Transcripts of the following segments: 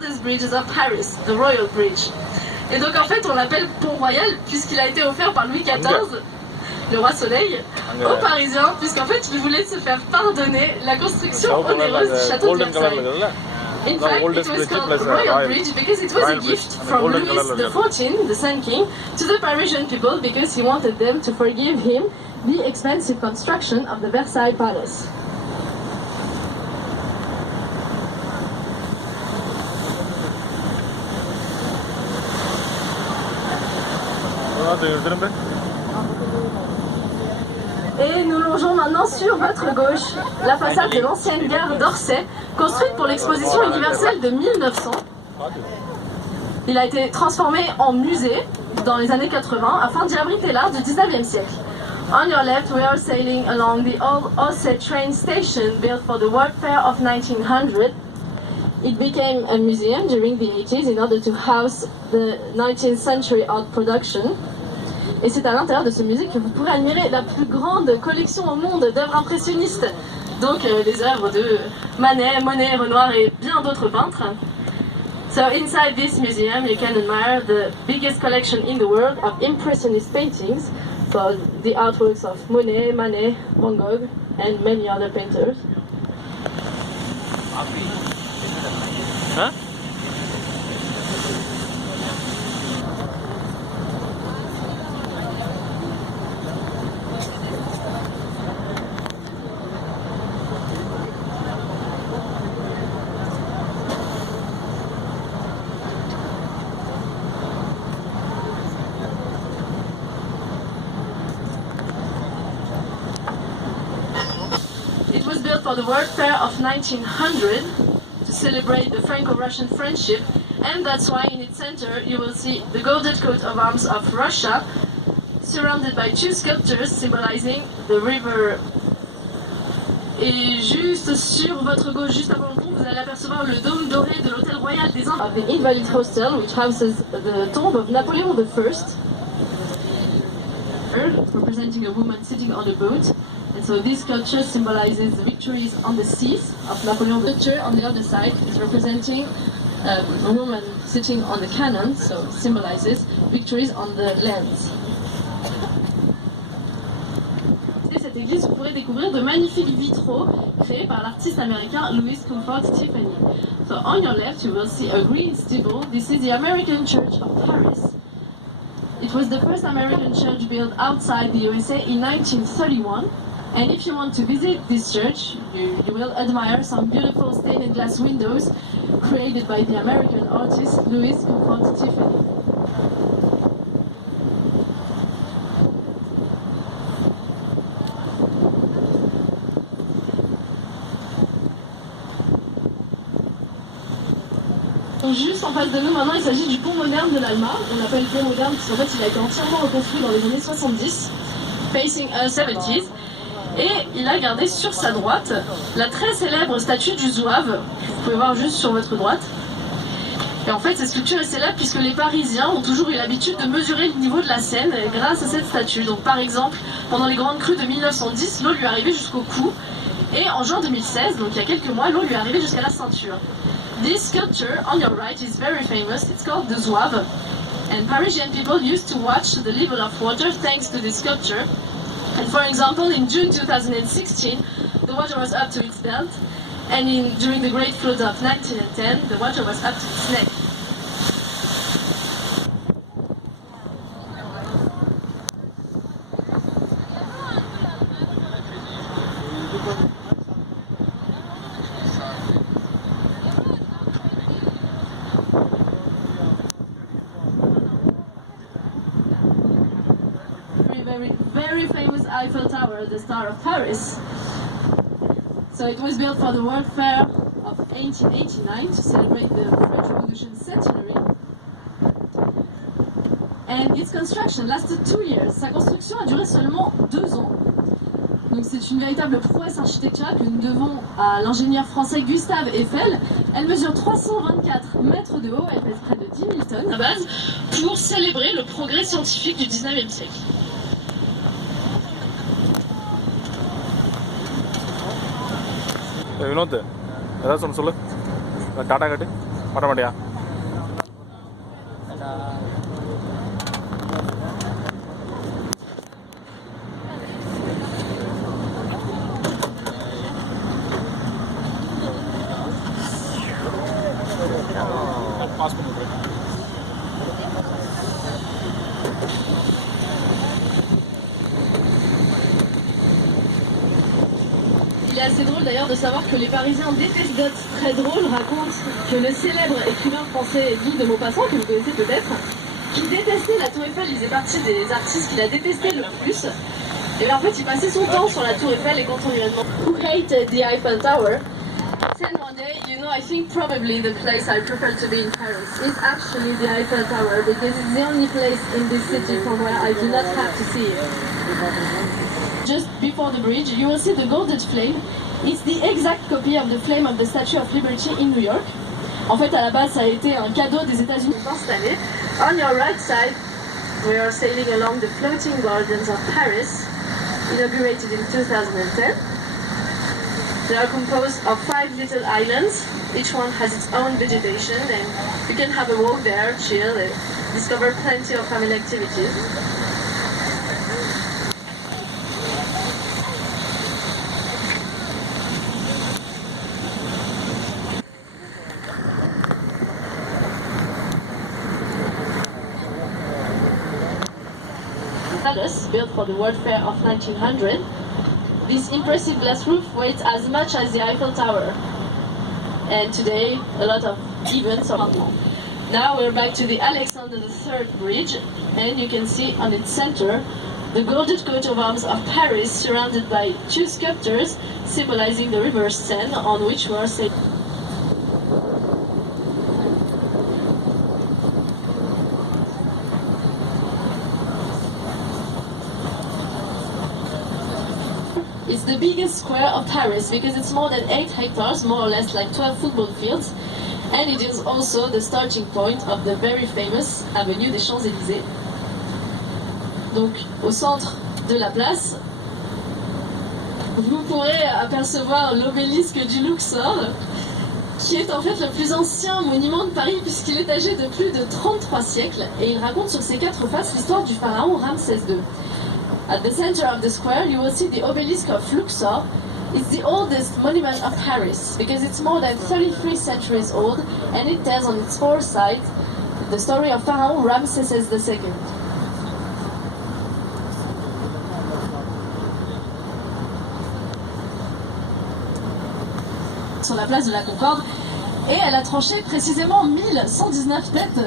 oldest bridges of Paris, the Royal Bridge. Et donc en fait on l'appelle pont royal puisqu'il a été offert par Louis XIV, le roi Soleil, aux Parisiens, puisqu'en fait il voulait se faire pardonner la construction onéreuse du château de Versailles. In fact, it was called Royal Bridge because it was a gift from Louis XIV, the Sun King, to the Parisian people because he wanted them to forgive him the expensive construction of the Versailles Palace. Et nous longeons maintenant sur votre gauche la façade de l'ancienne gare d'Orsay, construite pour l'exposition universelle de 1900. Il a été transformé en musée dans les années 80 afin d'y abriter l'art du 19e siècle. On your left, we are sailing along the old Orsay train station built for the World Fair of 1900. It became a museum during the 80s in order to house the 19th century art production. Et c'est à l'intérieur de ce musée que vous pourrez admirer la plus grande collection au monde d'œuvres impressionnistes. Donc les œuvres de Manet, Monet, Renoir et bien d'autres peintres. So inside this museum you can admire the biggest collection in the world of impressionist paintings. So the artworks of Monet, Manet, Van Gogh and many other painters. Huh? It was built for the World Fair of 1900 to celebrate the Franco-Russian friendship, and that's why in its center you will see the golden coat of arms of Russia, surrounded by two sculptures symbolizing the river. Et juste sur votre gauche, juste avant le pont, vous allez apercevoir le dôme doré de l'hôtel royal des Indes of the Invalid Hostel, which houses the tomb of Napoleon I, representing a woman sitting on a boat. And so this sculpture symbolizes the victories on the seas of Napoleon. The sculpture on the other side is representing a woman sitting on the cannon, so it symbolizes victories on the lands. Dans cette église, vous pourrez découvrir de magnifiques vitraux créés par l'artiste américain Louis Comfort Tiffany. So on your left, you will see a green steeple. This is the American Church of Paris. It was the first American church built outside the USA in 1931. And if you want to visit this church, you will admire some beautiful stained glass windows created by the American artist Louis Comfort Tiffany. Donc juste en face de nous maintenant, il s'agit du pont moderne de l'Alma. On l'appelle pont moderne parce qu'en fait il a été entièrement reconstruit dans les années 70, facing us 70s. Et il a gardé sur sa droite la très célèbre statue du Zouave, que vous pouvez voir juste sur votre droite. Et en fait, cette sculpture est célèbre puisque les Parisiens ont toujours eu l'habitude de mesurer le niveau de la Seine grâce à cette statue. Donc par exemple, pendant les grandes crues de 1910, l'eau lui arrivait jusqu'au cou. Et en juin 2016, donc il y a quelques mois, l'eau lui arrivait jusqu'à la ceinture. This sculpture on your right is very famous. It's called the Zouave. And Parisian people used to watch the level of water thanks to this sculpture. And for example, in June 2016, the water was up to its belt, and during the Great Flood of 1910, the water was up to its neck. Very famous Eiffel Tower, the Star of Paris. So it was built for the World Fair of 1889 to celebrate the French Revolution centenary. And its construction lasted 2 years. Sa construction a duré seulement 2 ans. Donc c'est une véritable prouesse architecturale que nous devons à l'ingénieur français Gustave Eiffel. Elle mesure 324 mètres de haut, elle pèse près de 10 000 tonnes à la base, pour célébrer le progrès scientifique du 19e siècle. Vinod ஏதாச்சும் ஒன்று சொல்லு டாடா காட்டு வர மாட்டியா? பாஸ் பண்ணிடுறேன். Il est assez drôle d'ailleurs de savoir que les Parisiens détestent d'autres. Très drôle, raconte que le célèbre écrivain français Guy de Maupassant, que vous connaissez peut-être, qui détestait la Tour Eiffel, il faisait partie des artistes qu'il a détesté le plus. Et bien en fait, il passait son temps sur la Tour Eiffel et quand on lui a demandé who hated the Eiffel Tower, said one day, you know, I think probably the place I prefer to be in Paris is actually the Eiffel Tower because it's the only place in this city from where I do not have to see it. Just before the bridge, you will see the golden flame. It's the exact copy of the flame of the Statue of Liberty in New York. En fait, à la base, ça a été un cadeau des États-Unis installé. On your right side, we are sailing along the floating gardens of Paris, inaugurated in 2010. They are composed of 5 little islands. Each one has its own vegetation, and you can have a walk there, chill, and discover plenty of family activities. Palace, built for the World Fair of 1900, this impressive glass roof weighs as much as the Eiffel Tower. And today, a lot of events are on. Now we're back to the Alexander III Bridge, and you can see on its center the golden coat of arms of Paris, surrounded by 2 sculptures symbolizing the river Seine, on which we are sailing. It's the biggest square of Paris because it's more than 8 hectares, more or less like 12 football fields, and it is also the starting point of the very famous avenue des Champs-Élysées. Donc, au centre de la place, vous pourrez apercevoir l'obélisque du Luxor, qui est en fait le plus ancien monument de Paris puisqu'il est âgé de plus de 33 siècles et il raconte sur ses 4 faces l'histoire du pharaon Ramsès II. At the center of the square, you will see the obelisk of Luxor. It's the oldest monument of Paris because it's more than 33 centuries old and it tells on its 4 sides the story of Pharaoh Ramses II. Sur la place de la Concorde, et elle a tranché précisément 1119 têtes,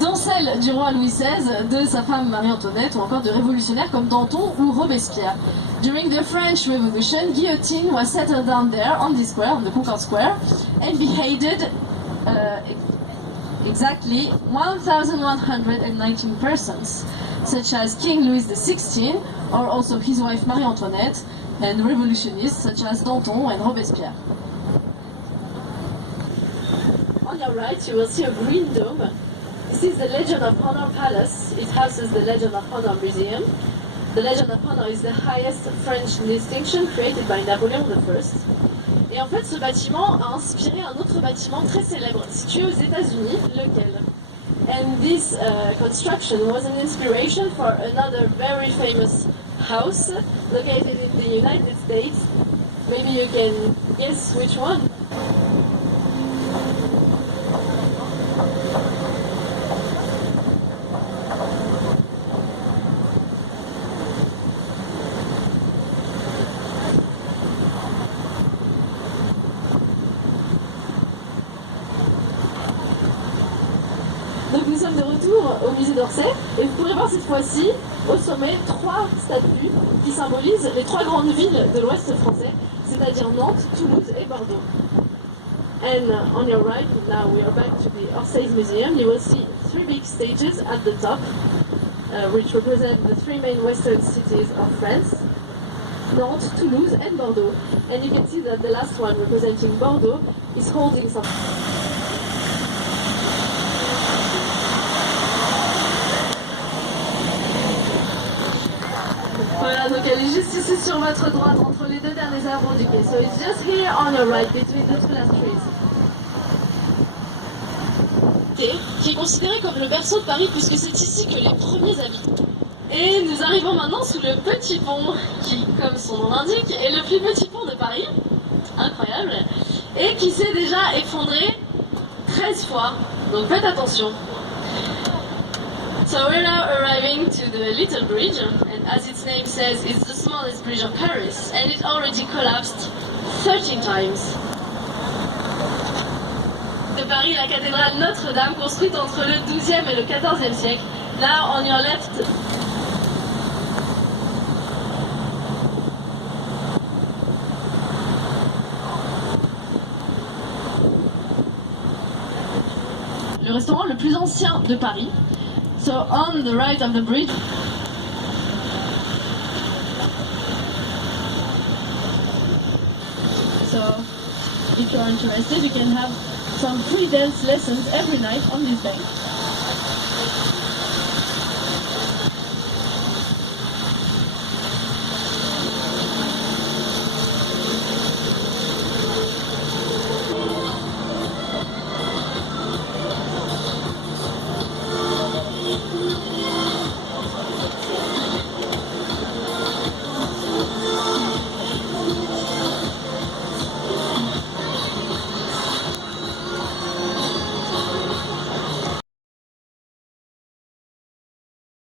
dont celle du roi Louis XVI, de sa femme Marie-Antoinette ou encore de révolutionnaires comme Danton ou Robespierre. During the French Revolution, guillotine was settled down there on this square, on the Concorde Square, and beheaded exactly 1,119 persons, such as King Louis XVI, or also his wife Marie-Antoinette, and revolutionists such as Danton and Robespierre. On your right, you will see a green dome. This is the Legion of Honor Palace. It houses the Legion of Honor Museum. The Legion of Honor is the highest French distinction created by Napoleon I. Et en fait, ce bâtiment a inspiré un autre bâtiment très célèbre situé aux États-Unis, lequel? And this construction was an inspiration for another very famous house located in the United States. Maybe you can guess which one? Donc nous sommes de retour au musée d'Orsay et vous pourrez voir cette fois-ci au sommet 3 statues qui symbolisent les 3 grandes villes de l'Ouest français, c'est-à-dire Nantes, Toulouse et Bordeaux. And on your right, now we are back to the Orsay Museum, you will see 3 big stages at the top, which represent the 3 main western cities of France, Nantes, Toulouse and Bordeaux. And you can see that the last one, representing Bordeaux, is holding some... Voilà, donc elle est juste ici sur votre droite, entre les 2 derniers arbres du quai. So it's just here on your right, between the 2 last trees. cité qui est considérée comme le berceau de Paris puisque c'est ici que les premiers habitent. Et nous arrivons maintenant sous le petit pont qui, comme son nom l'indique, est le plus petit pont de Paris. Incroyable. Et qui s'est déjà effondré 13 fois. Donc faites attention. So we're now arriving to the Little Bridge, and as its name says, it's the smallest bridge of Paris, and it already collapsed 13 times. De Paris, la cathédrale Notre-Dame, construite entre le XIIe et le XIVe siècle. Now on your left. Le restaurant le plus ancien de Paris. So on the right of the bridge. So if you're interested, you can have some free dance lessons every night on this bank.